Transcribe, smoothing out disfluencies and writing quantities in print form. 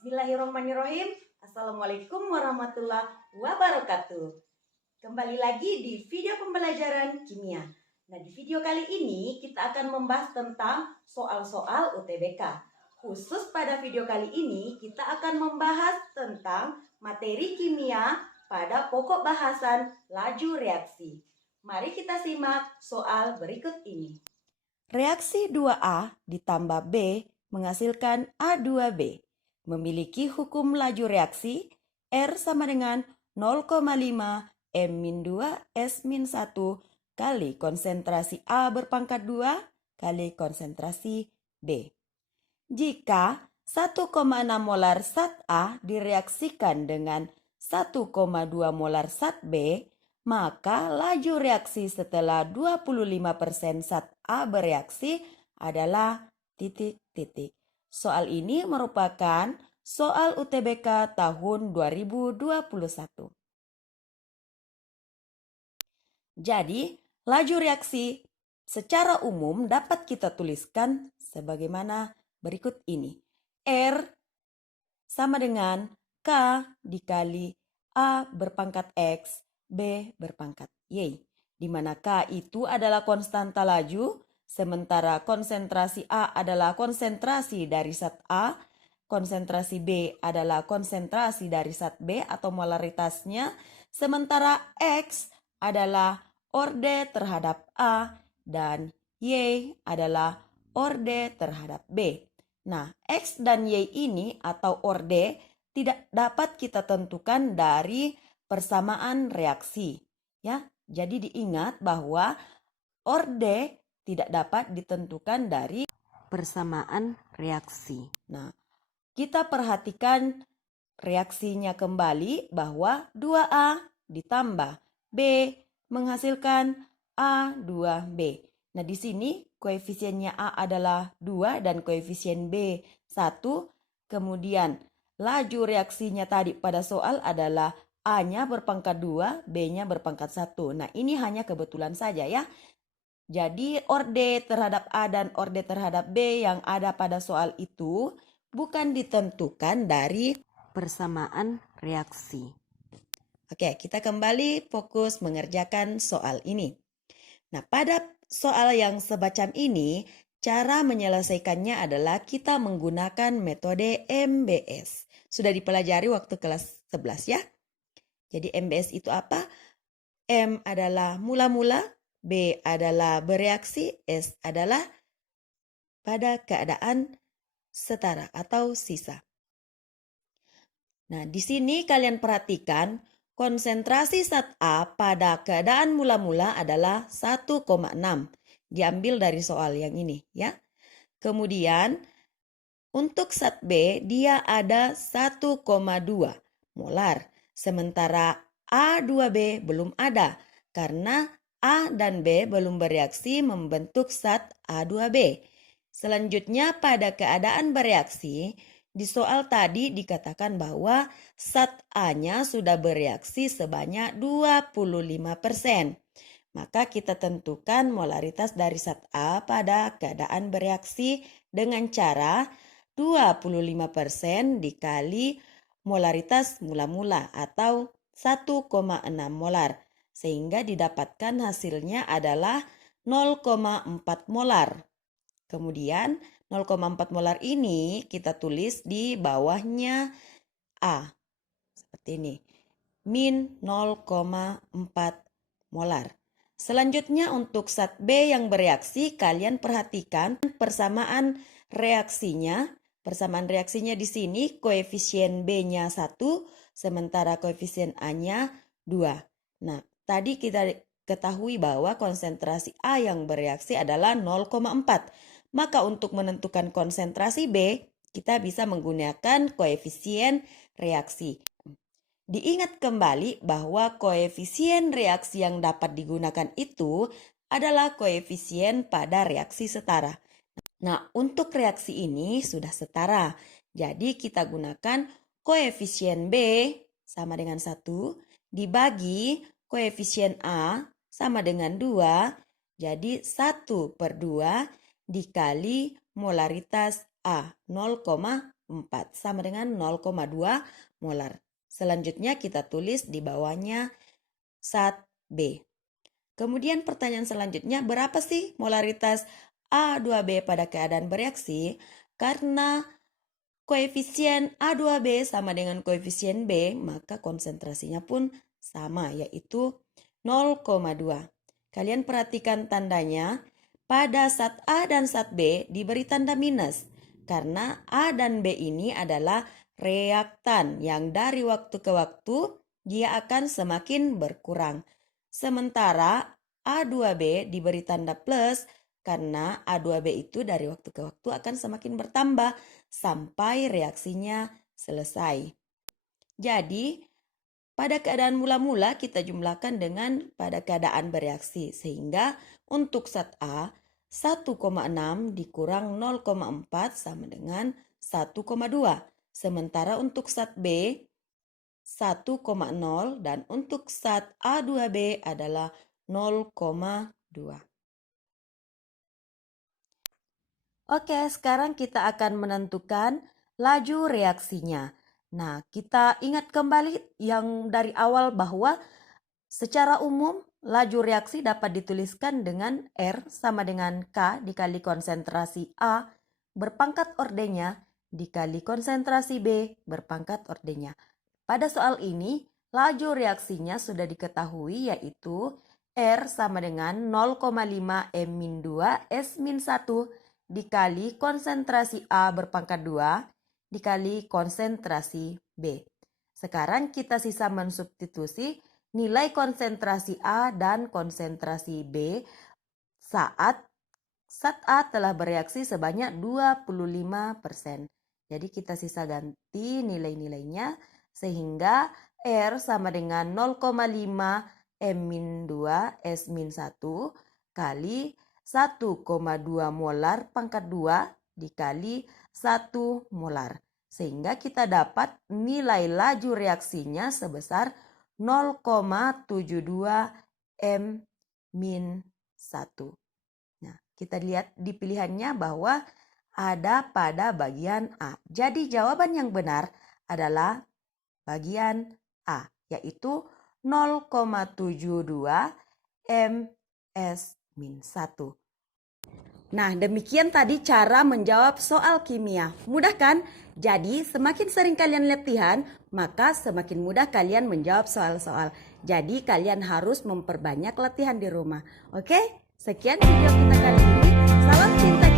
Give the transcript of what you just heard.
Bismillahirrahmanirrahim. Assalamualaikum warahmatullahi wabarakatuh. Kembali lagi di video pembelajaran kimia. Nah, di video kali ini kita akan membahas tentang soal-soal UTBK. Khusus pada video kali ini kita akan membahas tentang materi kimia pada pokok bahasan laju reaksi. Mari kita simak soal berikut ini. Reaksi 2A ditambah B menghasilkan A2B. Memiliki hukum laju reaksi R sama dengan 0,5 M-2 S-1 kali konsentrasi A berpangkat 2 kali konsentrasi B. Jika 1,6 molar zat A direaksikan dengan 1,2 molar zat B, maka laju reaksi setelah 25% zat A bereaksi adalah titik-titik. Soal ini merupakan soal UTBK tahun 2021. Jadi, laju reaksi secara umum dapat kita tuliskan sebagaimana berikut ini. R sama dengan K dikali A berpangkat X, B berpangkat Y. Di mana K itu adalah konstanta laju, sementara konsentrasi A adalah konsentrasi dari zat A, konsentrasi B adalah konsentrasi dari zat B atau molaritasnya, sementara X adalah orde terhadap A dan Y adalah orde terhadap B. Nah, X dan Y ini atau orde tidak dapat kita tentukan dari persamaan reaksi. Ya, jadi diingat bahwa orde tidak dapat ditentukan dari persamaan reaksi. Nah, kita perhatikan reaksinya kembali bahwa 2A ditambah B menghasilkan A2B. Nah, di sini koefisiennya A adalah 2 dan koefisien B 1. Kemudian laju reaksinya tadi pada soal adalah A-nya berpangkat 2, B-nya berpangkat 1. Nah, ini hanya kebetulan saja ya. Jadi orde terhadap A dan orde terhadap B yang ada pada soal itu bukan ditentukan dari persamaan reaksi. Oke, kita kembali fokus mengerjakan soal ini. Nah, pada soal yang semacam ini, cara menyelesaikannya adalah kita menggunakan metode MBS. Sudah dipelajari waktu kelas 11 ya. Jadi MBS itu apa? M adalah mula-mula, B adalah bereaksi, S adalah pada keadaan setara atau sisa. Nah, di sini kalian perhatikan konsentrasi zat A pada keadaan mula-mula adalah 1,6. Diambil dari soal yang ini ya. Kemudian untuk zat B dia ada 1,2 molar. Sementara A2B belum ada karena A dan B belum bereaksi membentuk zat A2B. Selanjutnya pada keadaan bereaksi, di soal tadi dikatakan bahwa zat A-nya sudah bereaksi sebanyak 25%. Maka kita tentukan molaritas dari zat A pada keadaan bereaksi dengan cara 25% dikali molaritas mula-mula atau 1,6 molar. Sehingga didapatkan hasilnya adalah 0,4 molar. Kemudian 0,4 molar ini kita tulis di bawahnya A. Seperti ini. Min 0,4 molar. Selanjutnya untuk zat B yang bereaksi, kalian perhatikan persamaan reaksinya. Persamaan reaksinya di sini koefisien B-nya 1, sementara koefisien A-nya 2. Nah, tadi kita ketahui bahwa konsentrasi A yang bereaksi adalah 0,4. Maka untuk menentukan konsentrasi B, kita bisa menggunakan koefisien reaksi. Diingat kembali bahwa koefisien reaksi yang dapat digunakan itu adalah koefisien pada reaksi setara. Nah, untuk reaksi ini sudah setara. Jadi kita gunakan koefisien B sama dengan 1 dibagi koefisien A sama dengan 2. Jadi 1/2 dikali molaritas A 0,4 sama dengan 0,2 molar. Selanjutnya kita tulis di bawahnya zat B. Kemudian pertanyaan selanjutnya, berapa sih molaritas A2B pada keadaan bereaksi? Karena koefisien A2B sama dengan koefisien B, maka konsentrasinya pun sama, yaitu 0,2. Kalian perhatikan tandanya, pada zat A dan zat B diberi tanda minus, karena A dan B ini adalah reaktan yang dari waktu ke waktu dia akan semakin berkurang. Sementara A2B diberi tanda plus karena A2B itu dari waktu ke waktu akan semakin bertambah sampai reaksinya selesai. Jadi, pada keadaan mula-mula kita jumlahkan dengan pada keadaan bereaksi. Sehingga untuk zat A, 1,6 dikurang 0,4 sama dengan 1,2. Sementara untuk zat B, 1,0 dan untuk zat A2B adalah 0,2. Oke, sekarang kita akan menentukan laju reaksinya. Nah, kita ingat kembali yang dari awal bahwa secara umum laju reaksi dapat dituliskan dengan R sama dengan K dikali konsentrasi A berpangkat ordenya dikali konsentrasi B berpangkat ordenya. Pada soal ini, laju reaksinya sudah diketahui yaitu R sama dengan 0,5 M-2 S-1 dikali konsentrasi A berpangkat 2 dikali konsentrasi B. Sekarang kita sisa mensubstitusi nilai konsentrasi A dan konsentrasi B saat zat A telah bereaksi sebanyak 25%. Jadi kita sisa ganti nilai-nilainya sehingga R sama dengan 0,5 M-2 S-1 kali 1,2 molar pangkat 2 dikali 1 molar. Sehingga kita dapat nilai laju reaksinya sebesar 0,72 M-1. Nah, kita lihat di pilihannya bahwa ada pada bagian A. Jadi jawaban yang benar adalah bagian A, yaitu 0,72 ms-1. Nah, demikian tadi cara menjawab soal kimia. Mudah kan? Jadi, semakin sering kalian latihan, maka semakin mudah kalian menjawab soal-soal. Jadi, kalian harus memperbanyak latihan di rumah. Oke? Sekian video kita kali ini. Salam cinta